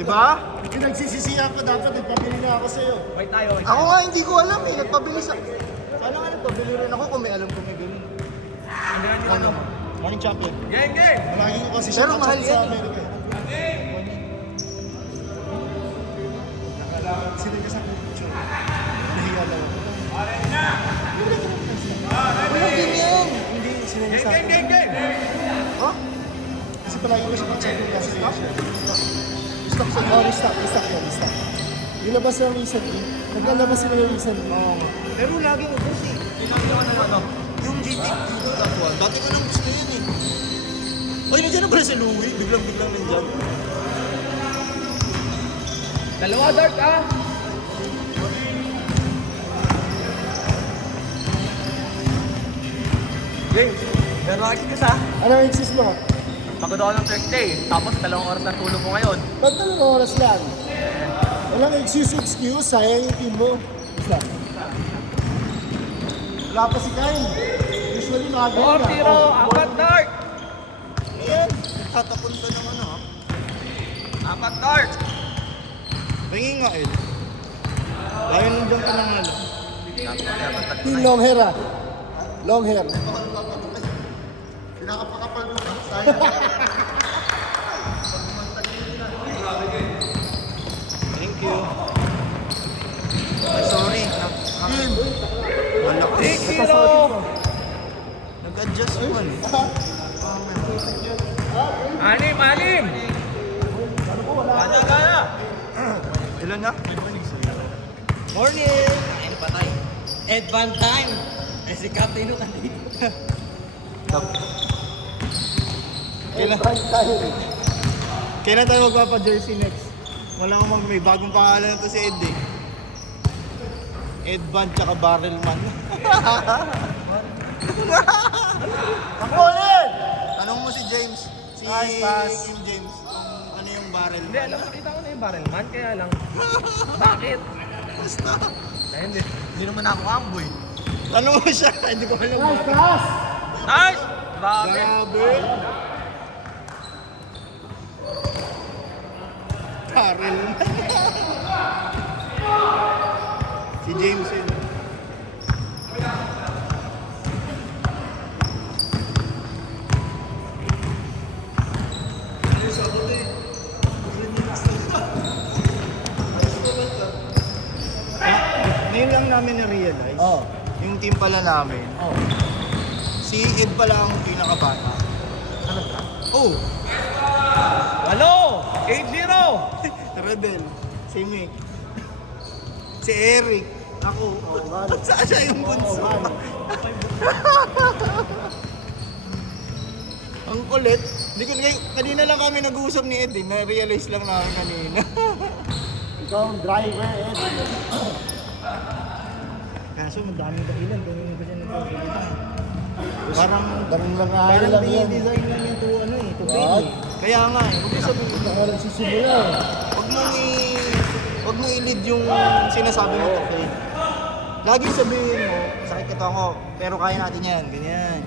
Diba? Pinagsisisihan ko dapat, nagpabili na ako sa'yo. Wait tayo. Ako nga hindi ko alam eh, nagpabili sa... Sana nga nagpabili rin ako kung may alam ko may ganun. Hanggang yung ano. Morning champion. Game, game! Malagi ko kasi siya mahal sa Amerika. Sino ka sa picture? Nahiya lang ako. Walang ganyan! Hindi, sino ka sa Game, game, game! Ha? Kasi palagi ko siya mag-check kasi siya. Stop sa stop yan. Nilabas na recently. Naglalabas sila yung recently. Oo nga. Pero lagi ko boss eh. Tinagawa na ano? Yung GT, dati ko nang gusto yun eh. Ay, nandiyan na pala si Louie. Biglang nandiyan. Dalawa, Dark ah! James, pero excuse ah. Ano ang excuse mo? Pagod ako ng Thursday, tapos 2 oras na tulog ko ngayon. Ba't 2 oras lang? Walang excuse, sayang yung team mo. Basta. Wala pa si Kyle. Usually nakagawa na. 4-0, 4 Dark! Ayan, tatapon ka ng ano ha. 4 Dark! Tingin nga eh. Dahil nandiyan ka ng ano. Team Long hair ah. Long hair. Pinakapakapal mo ka. Sayang. Thank you. Ay, sorry. Malaki. 3-0! Nag-adjust mo eh. Anim! Kaya! Ilan na? Morning! Kain pa tayo. Ed Van Time! Eh si Captain Lutan dito. Kailan tayo magpapa-jersey next? Wala akong may bagong pangalan na to si Ed eh. Ed Van tsaka Barrelman. Ang ulit! Tanong mo si James. Si Kim James. Kung ano yung barrel. Hindi, alam, nakita ko na yung barrel man, kaya lang. Bakit? Basta. Eh, hindi naman ako amboy. Tanong mo siya. Hindi ko alam. Nice! Grabe! Grabe. Barrelman. Si James yun. Ngayon lang namin na-realize, yung team pala namin, si Ed pala ang pinakabata. Oh! Hello! 8-0! Rebel, si Mick, si Eric, ako, saan siya yung bunso? Ang kulit. Kanina lang kami nag-uusap ni Ed, na-realize lang namin kanina. Ikaw ang driver, eh. Kaso madaming dahilan kung yung gusto nito. Parang lang Parang lang yan. design lang yung to ano eh, to What? fail eh. Kaya nga eh, huwag mo sabihin Ito ka nagsisimula. Huwag mo i-lead yung sinasabi mo to fail. Lagi sabihin mo, sakit ka ako, pero kaya natin yan, ganyan.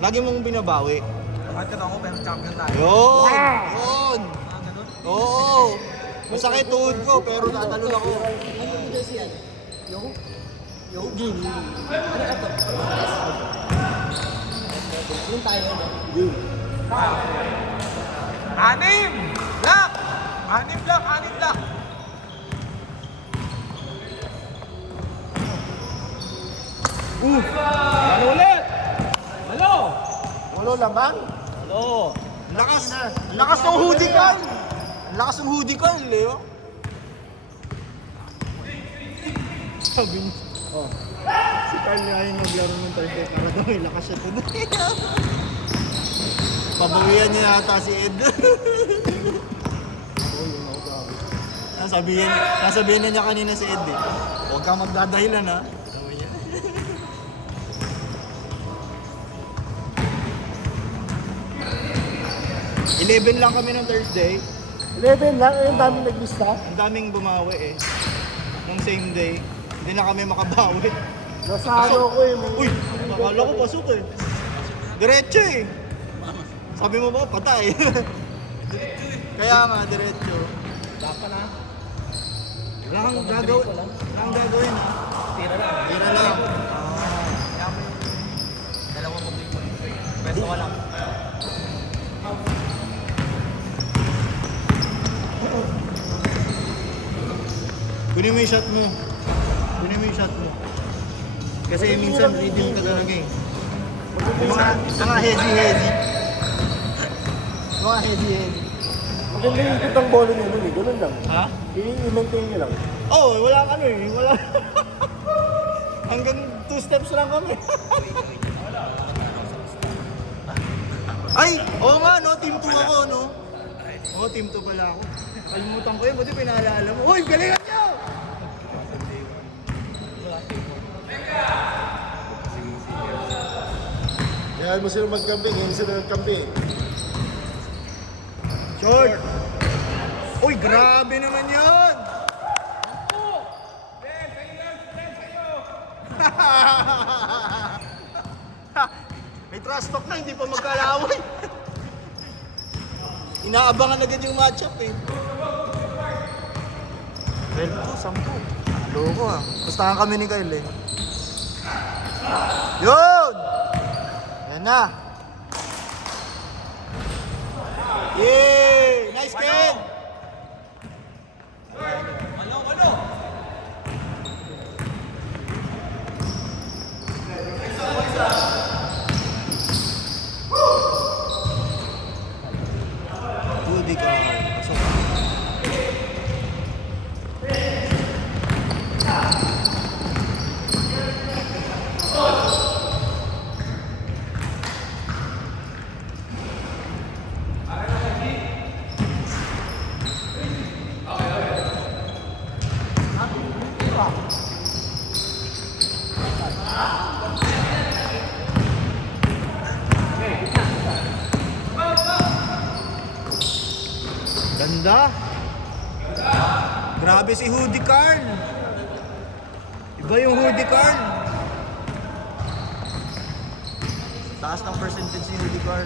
Lagi mong binabawi. Bakit ka ako, pero champion tayo. Yun! Yun! Oo! Masakit tuhod ko, pero tatalon ako. Anim! Black! Anim black! Ano ulit? Hello! Walo lamang? Hello! Lakas ng hoodie ka! Lakas ng hoodie ka, Leo. Sabi niya. Si Carl nga yung naglaro ng Thursday para daw may lakas siya today. Pabawian niya yata si Ed. Nasabihin na niya kanina si Ed eh. Huwag kang magdadahilan ha. Sabi niya. $11 lang kami ng Thursday. 11 lang, yung daming naglista. Ang daming bumawi eh. Nung same day. Hindi na kami makabawi. Nasa ano ko eh. Uy! Akala ko pasok eh. Diretso eh. Sabi mo ba, patay. Kaya nga, diretso. Wala kang gagawin ha. Tira lang. Tira lang. Dalawang mag-iwan. Pwesto ka lang. Kunin mo yung shot mo. Kunin mo yung shot mo. Kasi minsan redeem ka talaga eh. Mga heavy. Mga heavy. Maganda yung ikot ang bola niya nun eh. Ganun lang. Ha? I-maintain niya lang. Oh, wala ka ano eh. Wala. Hanggang 2 steps lang kami. Ay! Oo nga no, team 2 ako no. Oo, team 2 pala ako. Kalimutan ko yun, buti pinaalala mo. Uy, galingan niyo! Kaya mo sila magkambing, hindi sila nagkambing. Short! Uy, grabe naman yun! May trash talk na, hindi pa magkalaway. Inaabangan agad yung matchup eh. 12 to 10. Loko ah. Bastahan kami ni Kyle eh. Yun! Yan na. Yay! Nice Ken! Hindi ka. Pasok. Ganda. Grabe si Hoodie Carl. Iba yung Hoodie Carl. Taas ng percentage si Hoodie Carl.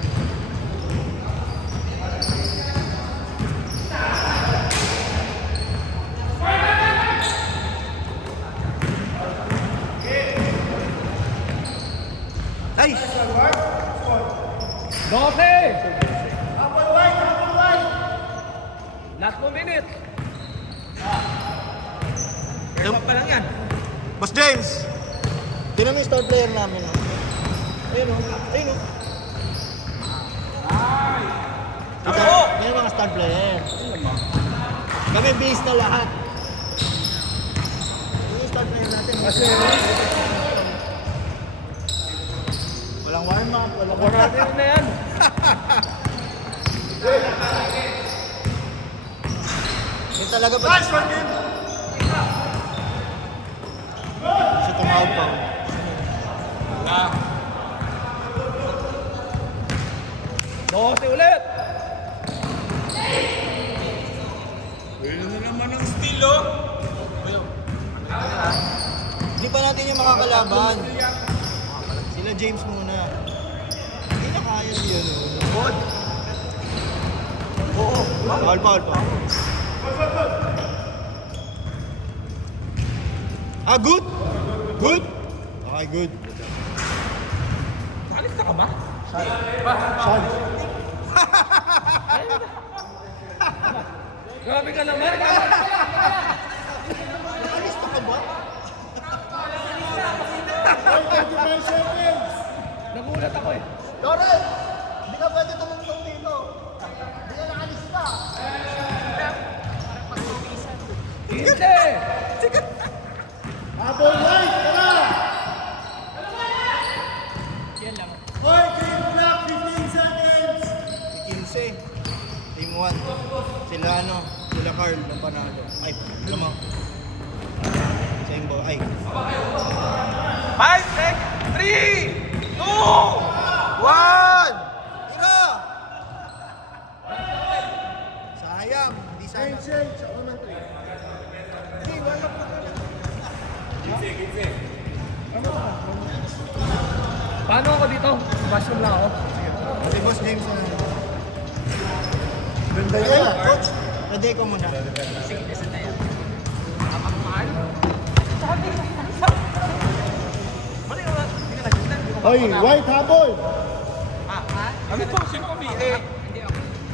Ay! 12! Last 2 minutes. Kaya pa lang yan. Boss James! Tingnan mo yung star player namin. Oh. Ayun o. Ayun o. Yan yung mga star player. Kami base na lahat. Yung star player natin. Walang warm up. Walang warm up. Natin na yan. Yung talaga ba? Siya tumawag pa. Ah. 12 ulit. Pwede na naman ang steal, oh. Hindi pa natin yung makakalaban. Sila James muna. Hindi na kaya siya. God. Oo. Foul. Ah, good? Good? Okay, good. Alis na ka ba? Sean. Grabe ka naman. Nakalis na ka ba? 25 seconds! Nagulat ako eh. Loren! Hindi ka pwede tumungtong dito. Hindi ka nakalista. Hindi! Habol right! Tara! Yan lang. Hoy, game clock! 15 seconds! 15. Team 1. Sila sila Carl ng panalo. Ay, alam mo. Sa imbo, ay. 5, 3, 2, 1! Ika! Sayang, hindi sayang. Change! Ako naman 3. Hindi, wala pa. Paano ako dito? Mushroom lang ako. Si Boss James na. Ganda niya! Coach, Pwede ko muna. Hoy, white habol. Ano to? Sino umihi?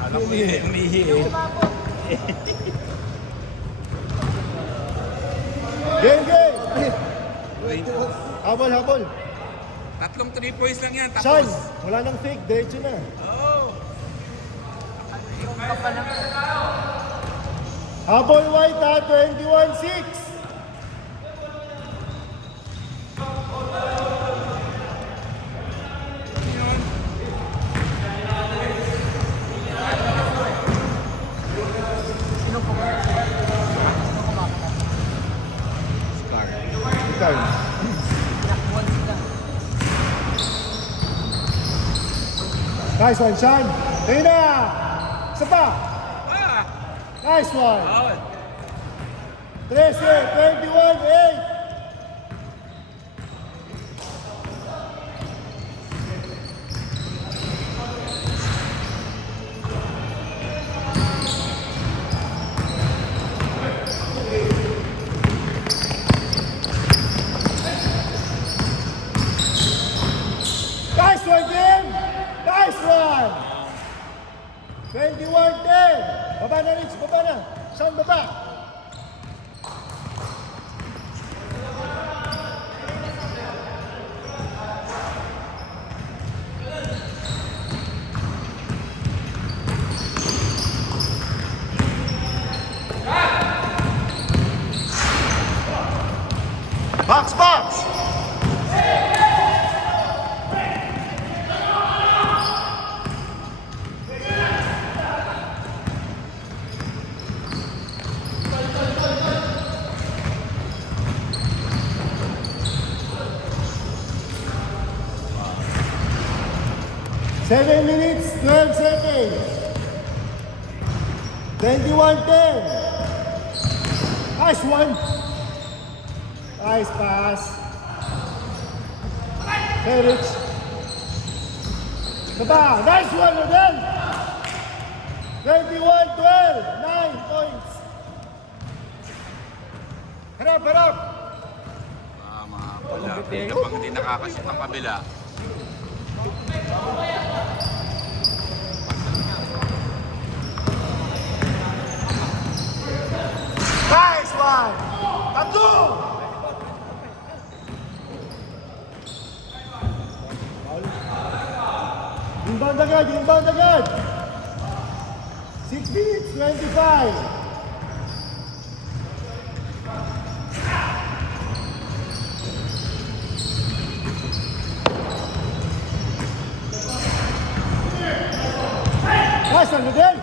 Alam mo umihi eh. Game, game. Habol, habol. Tatlong 3 points lang yan. Sean, Tapos, wala nang fake. Diretso na. Habol white ha, 21-6. Scar. Ikaw. Nice one, Sean. Tayo na. Isa pa. Nice one. 13, 21, 8. Nice one, Jim. Nice one. 21-10. Baba na, Rich. Baba na. Sean, baba. Box, box. Seven minutes, 12 seconds. 21-10. Nice one. Nice pass. Okay, Rich. Baba. Nice one again. 21-12. 9 points. Harap, harap. Wala. Hindi na pang hindi nakakashoot ng kabila. Nice one. Tatlo. Inbound agad, inbound agad. 6 minutes, 25. Nice one, Miguel.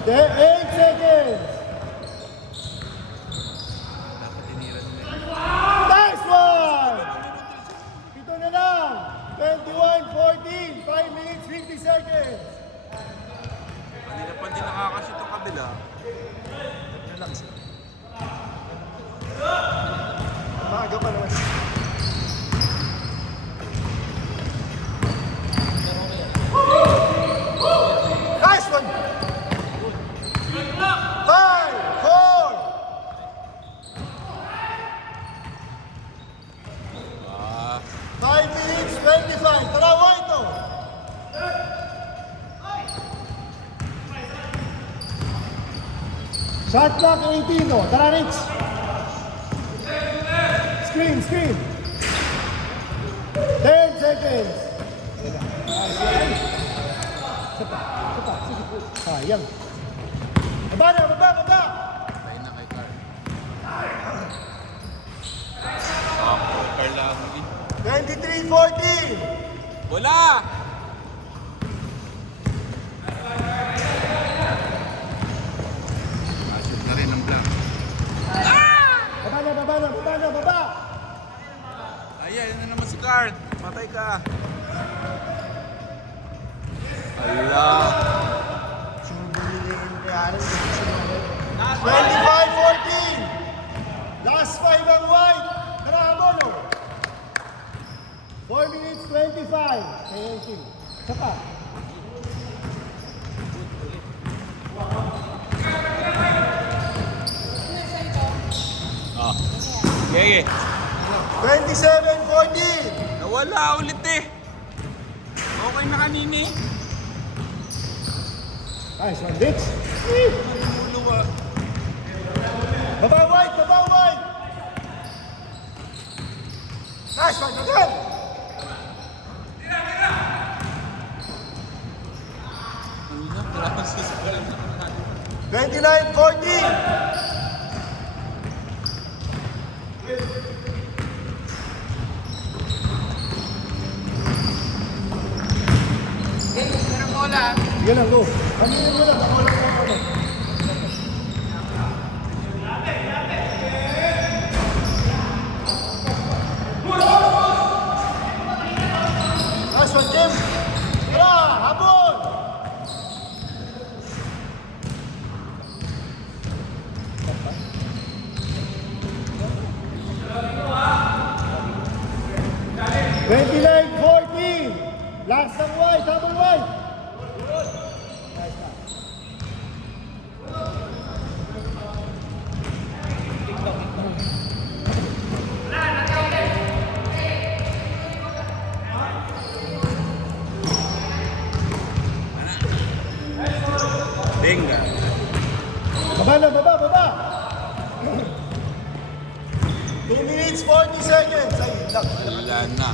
Okay, 8 seconds. Nice one! Pito na lang. 21-14. 5 minutes, 50 seconds. Hindi na pang hindi nakakashoot ng kabila. Maaga pa naman. Nice one! 5, 4. Ah, 5 minutes, 25. Tara, White! Shot clock 18, oh. Tara, Rich. Screen, screen. 10 seconds. Sayang. Baba na, baba, baba. tayo na kay Carl. Carl lang. 23-14. Wala! Kashoot na rin ang blank. Baba na, baba na, baba na, baba. Ayan, yun na naman si Carl. Matay ka. Ala. 25-14. Last 5 ang White. Tara, Abolo. 4 minutes, 25. kay Elkin. Isa pa. Ah. Gege. 27-14. Nawala ulit eh. Okay na kanina eh. Nice one, Dix. Luluwa. Baba wide, baba wide. Nice one, again. Una, kailangan sisigalan na natin. 29-14. Sige lang, go. Kaminin mo lang, ako lang ako. Nice one, Jim. Tara, habol. Twenty-nine, 14. Last ng white, habang white. Benga. Baba na, baba, baba. 2 minutes, 40 seconds. Ay, lock. Wala na.